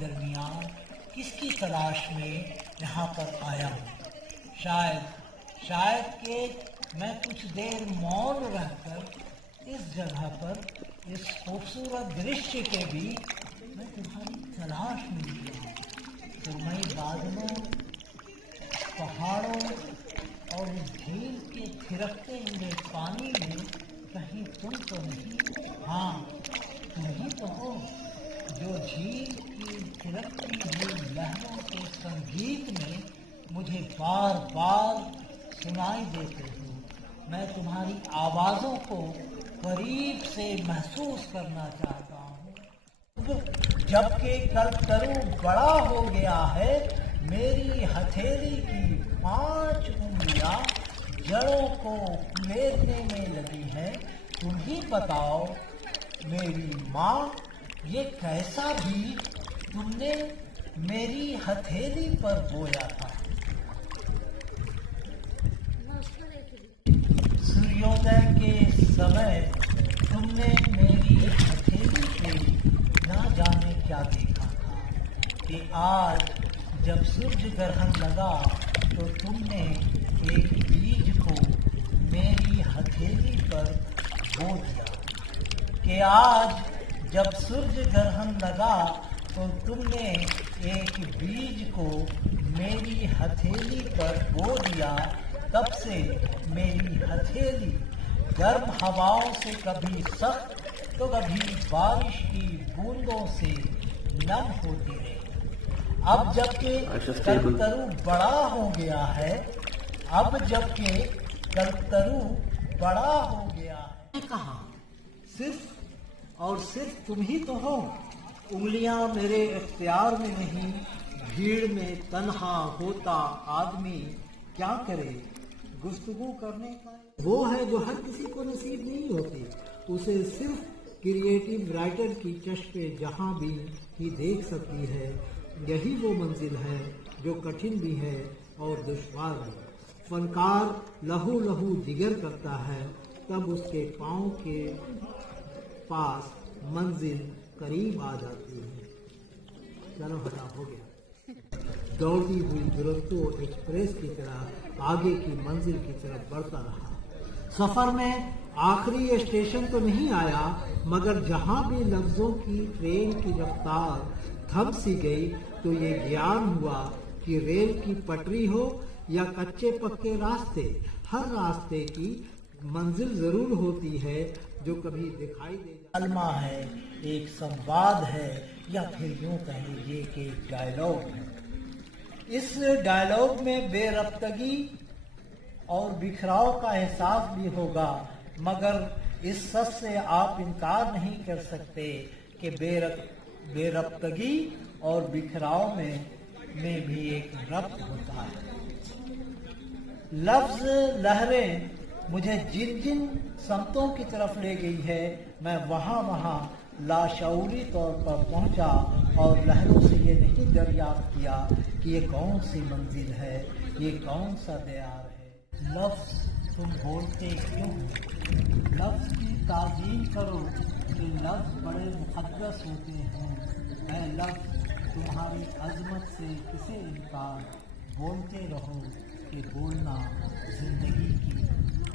درمیان کس کی تلاش میں یہاں پر آیا ہوں؟ شاید کہ میں کچھ دیر مون رہ کر اس جگہ پر اس خوبصورت درشیہ کے بھی میں تمہاری تلاش میں نکلا ہوں۔ سرمئی بادلوں، پہاڑوں اور اس جھیل کے تھرکتے ہوئے پانی میں کہیں تم تو نہیں؟ ہاں، تم ہی تو ہو جو جھیل کی تھرکتی ہوئی لہروں کے سنگیت میں مجھے بار بار سنائی دیتے ہو۔ میں تمہاری آوازوں کو قریب سے محسوس کرنا چاہتا ہوں۔ جبکہ کلترو بڑا ہو گیا ہے، میری ہتھیلی کی 5 انگلیاں جڑوں کو کمیرنے میں لگی ہیں۔ تم ہی بتاؤ میری ماں، یہ کیسا بھی تم نے میری ہتھیلی پر بویا تھا؟ سوریودے کے سمے تم نے میری ہتھیلی پہ نہ جانے کیا دیکھا تھا کہ آج جب سورج گرہن لگا تو تم نے ایک بیج کو میری ہتھیلی پر بو دیا، کہ آج جب سورج گرہن لگا تو تم نے ایک بیج کو میری ہتھیلی پر بو دیا۔ تب سے میری ہتھیلی گرم ہواؤں سے کبھی سخت تو کبھی بارش کی بوندوں سے نم ہوتی رہی۔ اب جب کہ کلترو بڑا ہو گیا ہے، کہاں صرف اور صرف تم ہی تو ہو۔ انگلیاں میرے اختیار میں نہیں، بھیڑ میں تنہا ہوتا آدمی کیا کرے؟ گفتگو کرنے کا وہ ہے جو ہر کسی کو نصیب نہیں ہوتی، اسے صرف کریٹیو رائٹر کی چشم جہاں بھی ہی دیکھ سکتی ہے۔ یہی وہ منزل ہے جو کٹھن بھی ہے اور دشوار بھی۔ فنکار لہو لہو جگر کرتا ہے، تب اس کے پاؤں کے پاس منزل قریب آ جاتی ہے۔ چلو ہٹا، ہو گیا۔ دوڑتی ہوئی درستو ایکسپریس کی طرح آگے کی منزل کی طرف بڑھتا رہا۔ سفر میں آخری اسٹیشن تو نہیں آیا، مگر جہاں بھی لفظوں کی ٹرین کی رفتار تھم سی گئی تو یہ گیان ہوا کہ ریل کی پٹری ہو یا کچے پکے راستے، ہر راستے کی منزل ضرور ہوتی ہے جو کبھی دکھائی دے جائے۔ کلمہ ہے، ایک سنواد ہے، یا پھر یوں کہہ لیجیے کہ ایک ڈائلاگ ہے۔ اس ڈائلاگ میں بے ربطگی اور بکھراؤ کا احساس بھی ہوگا، مگر اس سچ سے آپ انکار نہیں کر سکتے کہ بے ربطگی اور بکھراؤ میں بھی ایک ربط ہوتا ہے۔ لفظ لہریں مجھے جن جن سمتوں کی طرف لے گئی ہے، میں وہاں لاشعوری طور پر پہنچا اور لہروں سے یہ نہیں دریافت کیا کہ یہ کون سی منزل ہے، یہ کون سا دیار ہے۔ لفظ تم بولتے کیوں ہو؟ لفظ کی تعظیم کرو کہ لفظ بڑے مقدس ہوتے ہیں۔ اے لفظ، تمہاری عظمت سے کسے انکار؟ بولتے رہو کہ بولنا زندگی کی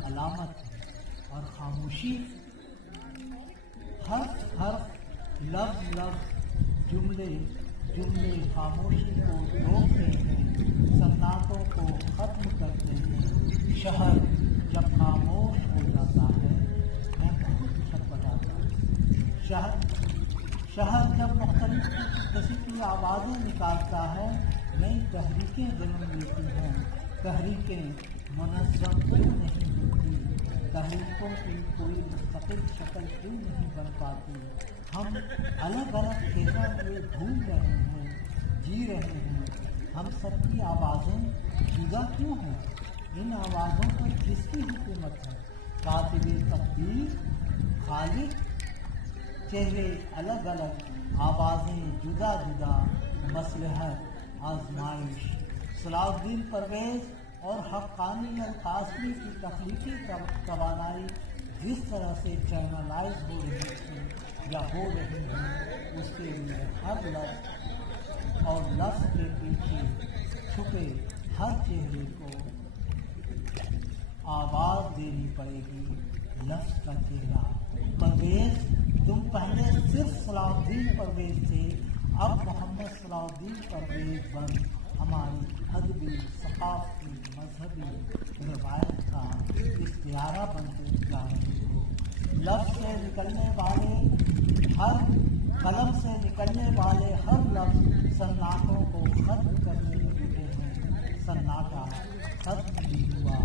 علامت ہے، اور خاموشی حرف لفظ جملے خاموشی کو روکتے ہیں، سناتوں کو ختم کرتے ہیں۔ شہر جب خاموش ہو جاتا ہے میں بہت چھٹپٹاتا ہوں۔ شہر جب مختلف قسم کی آوازیں نکالتا ہے، نئی تحریکیں جنم لیتی ہیں۔ تحریکیں منظم کیوں نہیں ہوتی؟ تحریکوں کی کوئی مستقل شکل کیوں نہیں بن پاتی؟ ہم الگ کہنا ہوئے بھول رہے ہیں، جی رہے ہیں۔ ہم سب کی آوازیں جدا کیوں ہیں؟ ان آوازوں پر کس کی حکومت ہے؟ کاتب تقدیر، خالق، چہرے الگ آوازیں جدا مصلحت، آزمائش۔ صلاح الدین پرویز اور حقانی القاسمی کی تخلیقی توانائی جس طرح سے چینلائز ہو رہی تھی یا ہو رہی ہیں، اس کے لیے ہر لفظ اور لفظ کے پیچھے چھپے ہر چہرے کو آواز دینی پڑے گی، لفظ کا چہرہ۔ پرویز، تم پہلے صرف صلاح الدین پرویز تھے، اب محمد صلاح الدین پرویز بن ہماری ادبی، ثقافتی، مذہبی روایت کا استعارہ بنتے جا رہے ہو۔ لفظ سے نکلنے والے ہر قلم سے نکلنے والے ہر لفظ سناٹوں کو ختم کرنے میں جٹے ہیں۔ سناٹا ختم بھی ہوا،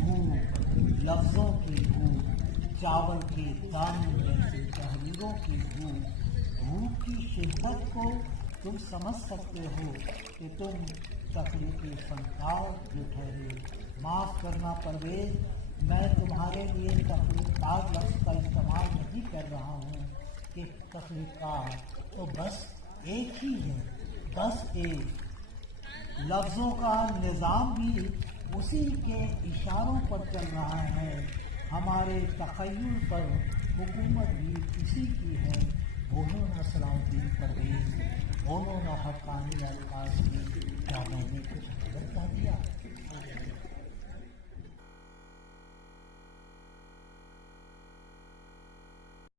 بھوک، لفظوں کی بھوک، چاول کے دانوں جیسے تحریروں کی بھوک کی شدت کو تم سمجھ سکتے ہو کہ تم تخلیقی فنکار جو ٹھہرے۔ معاف کرنا پرویز، میں تمہارے لیے تخلیقات لفظ کا استعمال نہیں کر رہا ہوں کہ تخلیقات تو بس ایک ہی ہے، بس ایک۔ لفظوں کا نظام بھی اسی کے اشاروں پر چل رہا ہے، ہمارے تخیل پر حکومت بھی اسی کی ہے۔ بولو نہ صلاح الدین پرویز، بولو نہ حقانی الفاظ کی، کیا میں نے کچھ غلط کہہ دیا؟